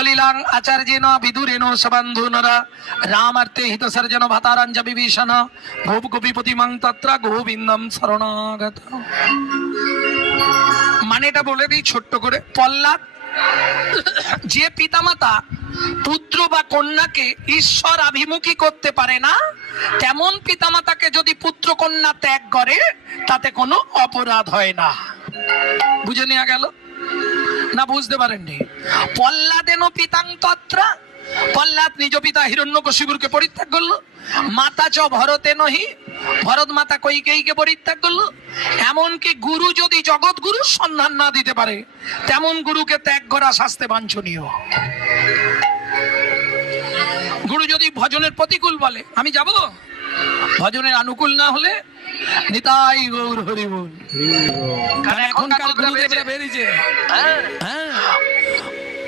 সলিলাং আচার্যেন বিদুরেণ সবন্ধুনরা রামার্তে হিত সর্জন ভাতারাঞ্জ বিভীষণ গোপ গোপীপতিমাং তত্র গোবিন্দম শরণাগত। মানেটা বলে দিই ছোট্ট করে। প্রহ্লাদ যে পিতামাতা পুত্র বা কন্যাকে ঈশ্বর আভিমুখী করতে পারে না, তেমন পিতামাতাকে যদি পুত্র কন্যা ত্যাগ করে তাতে কোনো অপরাধ হয় না। বুঝে নেওয়া গেল না? বুঝতে পারেননি? প্রহ্লাদেন পিতাং তত্র, প্রহ্লাদ নিজ পিতা হিরণ্যকশিপুরকে পরিত্যাগ করলো। মাতা চ ভরতে নহি, ভরত মাতা কৈকেয়ীকে পরিত্যাগ করলো। এমনকি গুরু যদি জগৎ গুরুর সন্ধান না দিতে পারে, তেমন গুরুকে ত্যাগ করা শাস্তে বাঞ্ছনীয়। গুরু যদি ভজনের প্রতিকূল বলে আমি যাব, ভজনের অনুকূল না হলে নিতাই গৌর হরি বল। কারণ এখনকার গুরুদেবরা বেরিয়েছে,